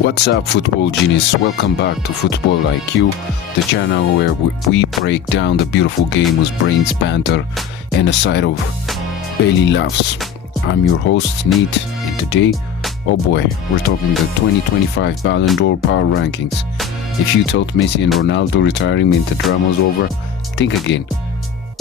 What's up, football genius? Welcome back to FootballIQ, the channel where we break down the beautiful game with brains, banter, and a side of belly laughs. I'm your host, Nate, and today, oh boy, we're talking the 2025 Ballon d'Or power rankings. If you thought Messi and Ronaldo retiring meant the drama was over, think again.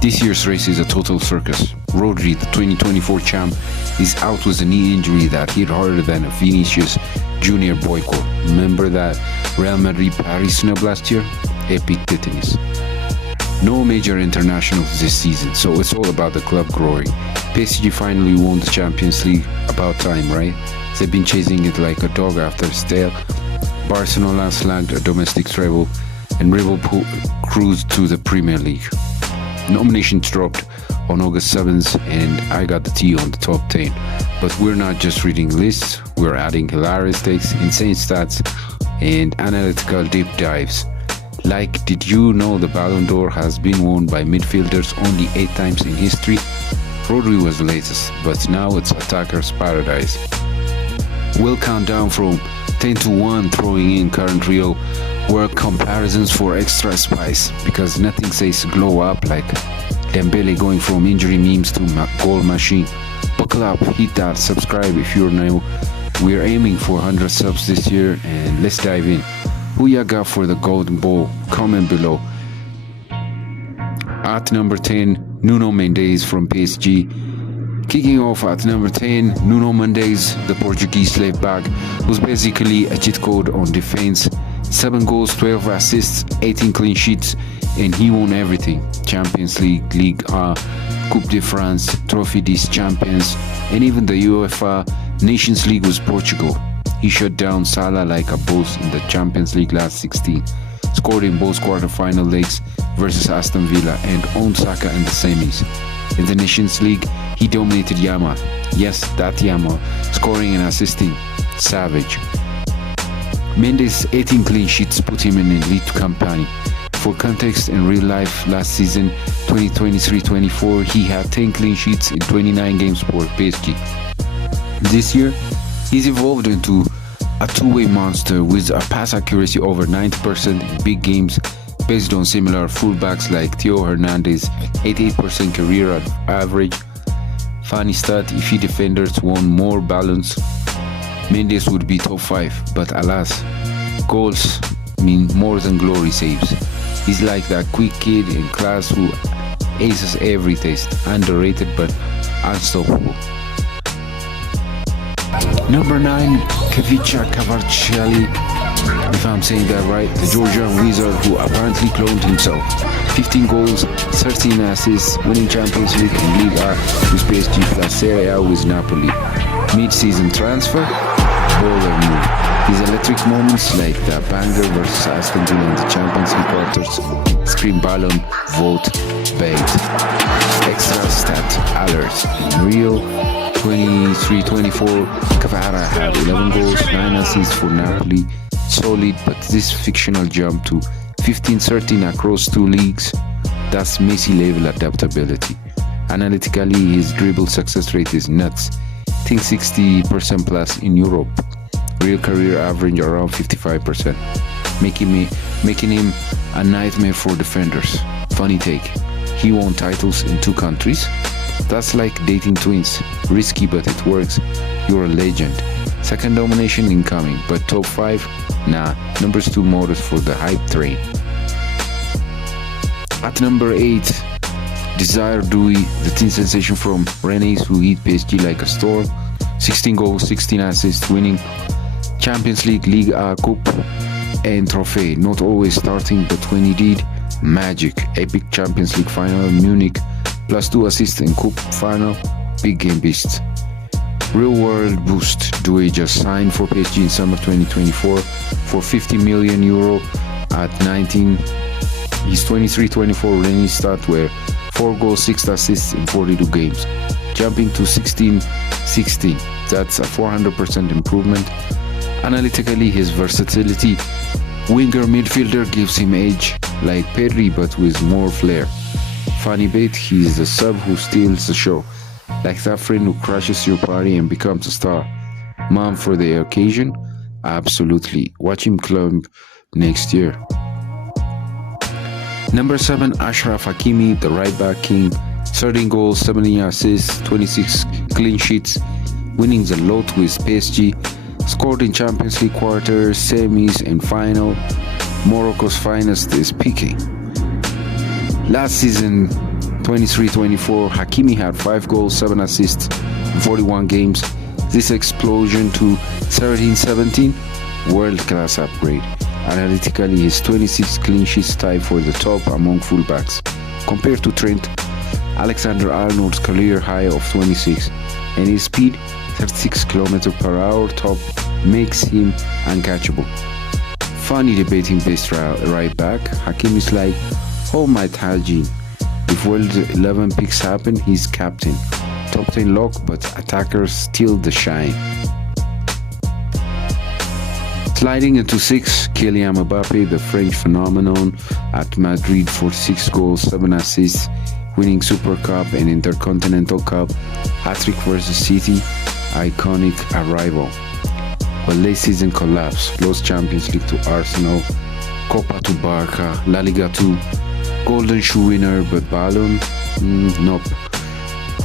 This year's race is a total circus. Rodri, the 2024 champ, is out with a knee injury that hit harder than a Vinicius Junior boycott. Remember that Real Madrid Paris snub last year? Epic tennis. No major internationals this season, so it's all about the club growing. PSG finally won the Champions League, about time, right? They've been chasing it like a dog after its tail. Barcelona slagged a domestic treble, and Liverpool cruised to the Premier League. Nominations dropped on August 7th, and I got the tea on the top 10. But we're not just reading lists, we're adding hilarious takes, insane stats, and analytical deep dives. Like, did you know the Ballon d'Or has been won by midfielders only 8 times in history? Rodri was the latest, but now it's attacker's paradise. We'll count down from 10 to 1, throwing in current real world comparisons for extra spice, because nothing says glow up like Dembele going from injury memes to goal machine. Buckle up, hit that subscribe if you're new. We're aiming for 100 subs this year, and let's dive in. Who ya got for the golden ball? Comment below. At number 10, Nuno Mendes from PSG. Kicking off at number 10, Nuno Mendes, the Portuguese left back, was basically a cheat code on defense. 7 goals, 12 assists, 18 clean sheets, and he won everything. Champions League, Ligue 1, Coupe de France, Trophy des Champions, and even the UEFA Nations League with Portugal. He shut down Salah like a boss in the Champions League last 16, scored in both quarter-final legs versus Aston Villa, and owned Saka in the semis. In the Nations League, he dominated Yamal. Yes, that Yamal, scoring and assisting. Savage. Mendes' 18 clean sheets put him in elite company. For context, in real life, last season, 2023-24, he had 10 clean sheets in 29 games for PSG. This year, he's evolved into a two-way monster with a pass accuracy over 90% in big games, based on similar fullbacks like Theo Hernandez, 88% career average. Funny stat, if he defenders won more Ballons, Mendes would be top 5, but alas, goals mean more than glory saves. He's like that quick kid in class who aces every test, underrated but unstoppable. Number 9, Kavica Kvaratskhelia, if I'm saying that right, the Georgian wizard who apparently cloned himself. 15 goals, 13 assists, winning Champions League and Ligue 1 with PSG plus Serie A with Napoli. Mid-season transfer, baller move. His electric moments like the banger versus Aston Villa in the Champions League quarters scream Ballon, vote, begged. Extra stat alert. In Rio 23-24, Kvara had 11 goals, 9 assists for Napoli. Solid, but this fictional jump to 15-13 across 2 leagues, that's Messi level adaptability. Analytically, his dribble success rate is nuts. Think 60% plus in Europe. Real career average around 55%, making him a nightmare for defenders. Funny take, he won titles in 2 countries. That's like dating twins. Risky, but it works. You're a legend. Second domination incoming, but top 5? Nah, numbers too modest for the hype train. At number 8, Desire Doué, the teen sensation from Rennes who hit PSG like a storm. 16 goals, 16 assists, winning Champions League, Ligue 1, Coupe, and Trophy. Not always starting, but when he did, magic. Epic Champions League final, Munich, plus 2 assists in Coupe final, big game beast. Real world boost, Doué just signed for PSG in summer 2024 for €50 million at 19. His 23-24 Rennes start were 4 goals, 6 assists in 42 games, jumping to 16-16. That's a 400% improvement. Analytically, his versatility, winger midfielder gives him edge like Pedri but with more flair. Funny bit, he's the sub who steals the show, like that friend who crashes your party and becomes a star. Mom for the occasion, Absolutely. Watch him climb next year. Number 7, Achraf Hakimi, the right back king. 13 goals, 17 assists, 26 clean sheets, winning the lot with PSG. Scored in Champions League quarters, semis, and final. Morocco's finest is peaking. Last season, 23-24, Hakimi had 5 goals, 7 assists, 41 games. This explosion to 13-17, world-class upgrade. Analytically, his 26 clean sheets tie for the top among fullbacks. Compared to Trent Alexander-Arnold's career high of 26, and his speed, 36 km/h top, makes him uncatchable. Funny debating best right back, Hakim is like, oh my Tajin. If World 11 picks happen, he's captain. Top 10 lock, but attackers steal the shine. Sliding into 6, Kylian Mbappe, the French phenomenon at Madrid for 6 goals, 7 assists, winning Super Cup and Intercontinental Cup, hat-trick versus City, iconic arrival. But late season collapse, lost Champions League to Arsenal, Copa to Barca, La Liga 2, Golden Shoe winner, but Ballon, nope.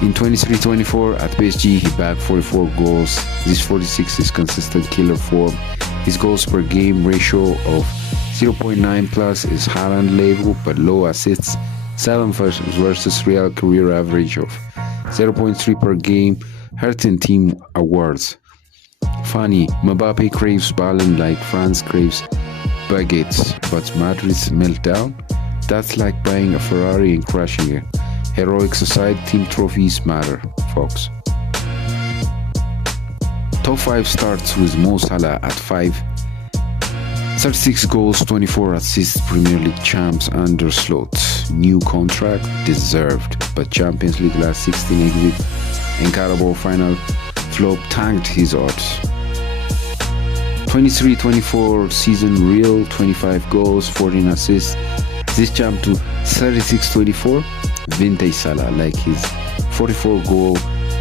In 23-24 at PSG, he bagged 44 goals. This 46 is consistent killer form. His goals per game ratio of 0.9 plus is Haaland level, but low assists. 7 versus Real career average of 0.3 per game, hurting team awards. Funny, Mbappe craves Ballon like France craves baguettes, but Madrid's meltdown? That's like buying a Ferrari and crashing it. Heroics aside, team trophies matter, folks. Top 5 starts with Mo Salah at 5. 36 goals, 24 assists, Premier League champs under slot. New contract, deserved, but Champions League last 16 exit and Carabao final flop tanked his odds. 23-24 season real, 25 goals, 14 assists. This jumped to 36-24, vintage Salah, like his 44 goal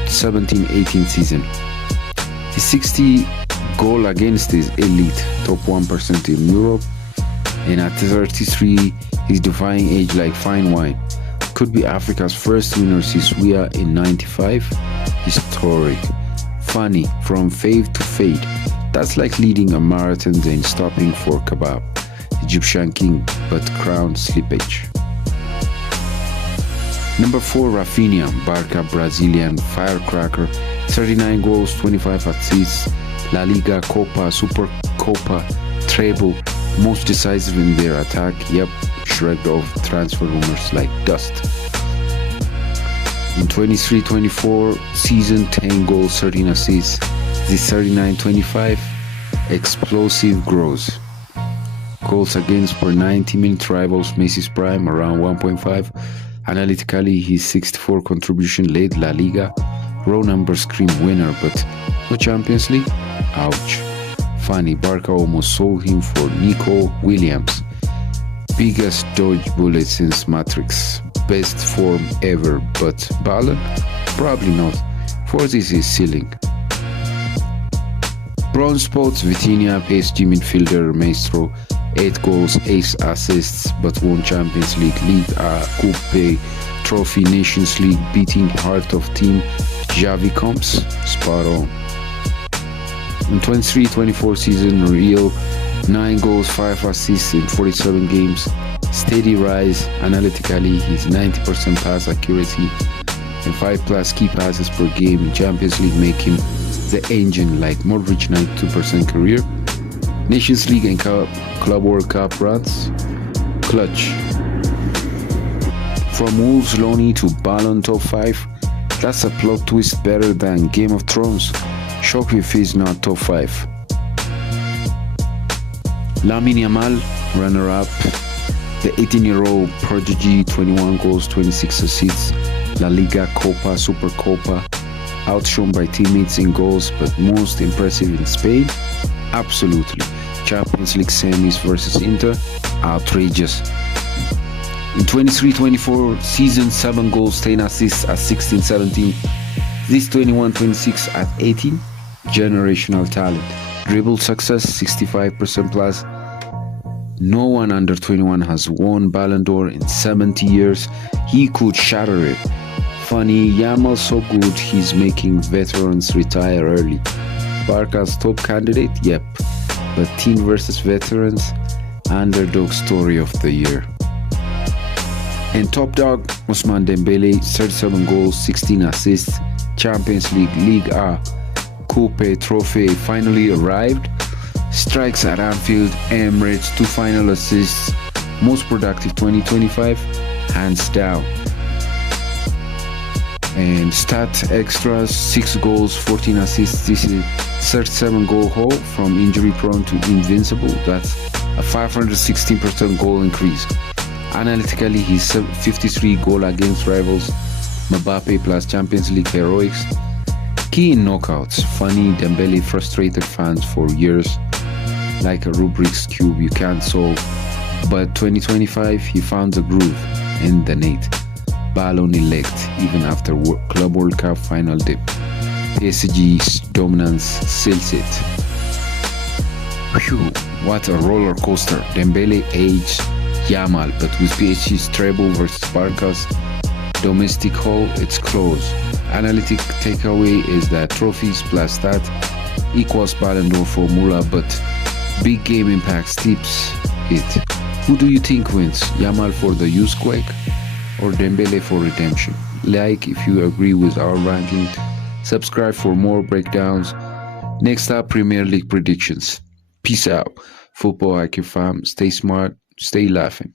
17-18 season. His 60 goal against is elite, top 1% in Europe, and at 33, he's defying age like fine wine. Could be Africa's first winner since we are in 95. Historic. Funny, from fave to fade. That's like leading a marathon then stopping for kebab. Egyptian king, but crown slippage. Number 4, Rafinha, Barca Brazilian firecracker, 39 goals, 25 assists, La Liga, Copa, Super Copa, treble, most decisive in their attack. Yep, shrugged off transfer rumors like dust. In 23-24 season, 10 goals, 13 assists. This 39-25 explosive grows. Goals against per 90 minute rivals Messi's prime around 1.5. Analytically, his 64 contribution led La Liga. Raw numbers scream winner, but no Champions League? Ouch. Funny, Barca almost sold him for Nico Williams. Biggest dodge bullet since Matrix. Best form ever, but Ballon? Probably not. For this is ceiling. Bronze spots, Vitinha, PSG midfielder, maestro. 8 goals, 8 assists, but won Champions League, Coupe, Trophy, Nations League, beating heart of team. Xavi comps, spot on. In 23-24 season, Real, 9 goals, 5 assists in 47 games. Steady rise. Analytically, his 90% pass accuracy and 5+ key passes per game in Champions League make him the engine like Modric 92% career. Nations League and Club World Cup runs, clutch. From Wolves Loney to Ballon top 5, that's a plot twist better than Game of Thrones. Shock if he's not top 5. Lamine Yamal, runner-up. The 18-year-old prodigy, 21 goals, 26 assists. La Liga, Copa, Super Copa. Outshone by teammates in goals, but most impressive in Spain? Absolutely. Champions League semis versus Inter? Outrageous. In 23-24 season, 7 goals, 10 assists at 16-17. This 21-26 at 18? Generational talent. Dribble success 65% plus. No one under 21 has won Ballon d'Or in 70 years. He could shatter it. Funny, Yamal so good he's making veterans retire early. Barca's top candidate? Yep. But teen versus veterans? Underdog story of the year. And top dog, Ousmane Dembele, 37 goals, 16 assists. Champions League, Ligue A, Coupe Trophy finally arrived. Strikes at Anfield, Emirates, 2 final assists. Most productive 2025, hands down. And stat extras, 6 goals, 14 assists. This is 37 goal haul from injury prone to invincible. That's a 516% goal increase. Analytically, he's 53 goal against rivals. Mbappe plus Champions League heroics. Key in knockouts. Funny, Dembele frustrated fans for years. Like a Rubik's Cube you can't solve. But 2025, he found the groove in the net. Ballon elect even after Club World Cup final dip. PSG's dominance seals it. Phew, what a roller coaster. Dembele aged Yamal, but with PSG's treble versus Barca's domestic haul, it's close. Analytic takeaway is that trophies plus stat equals Ballon d'Or formula, but big game impact steeps it. Who do you think wins? Yamal for the youthquake or Dembele for redemption? Like if you agree with our ranking. Subscribe for more breakdowns. Next up, Premier League predictions. Peace out. Football IQ fam. Stay smart. Stay laughing.